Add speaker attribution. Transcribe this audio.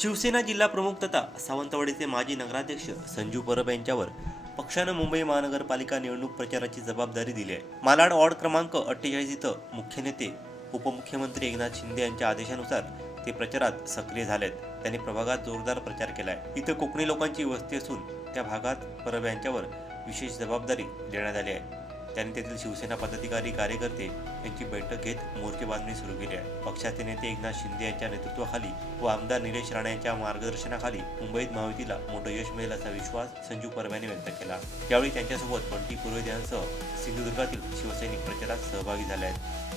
Speaker 1: शिवसेना जिल्हा प्रमुख तथा सावंतवाडीचे माजी नगराध्यक्ष संजू परब यांच्यावर पक्षानं मुंबई महानगरपालिका निवडणूक प्रचाराची जबाबदारी दिली आहे. मालाड वॉर्ड क्रमांक अठ्ठेचाळीस इथं मुख्य नेते उपमुख्यमंत्री एकनाथ शिंदे यांच्या आदेशानुसार ते प्रचारात सक्रिय झालेत. त्यांनी प्रभागात जोरदार प्रचार केलाय इथं कोकणी लोकांची वस्ती असून त्या भागात परब यांच्यावर विशेष जबाबदारी देण्यात आली आहे. त्यांनी तेथील शिवसेना पदाधिकारी कार्यकर्ते यांची बैठक घेत मोर्चे बांधणी सुरू केली आहे. पक्षाचे नेते एकनाथ शिंदे यांच्या नेतृत्वाखाली व आमदार निलेश राणे यांच्या मार्गदर्शनाखाली मुंबईत महायुतीला मोठं यश मिळेल असा विश्वास संजू परब यांनी व्यक्त केला. यावेळी त्यांच्यासोबत बंटी पुरोहित यांसह सिंधुदुर्गातील शिवसैनिक प्रचारात सहभागी झाले आहेत.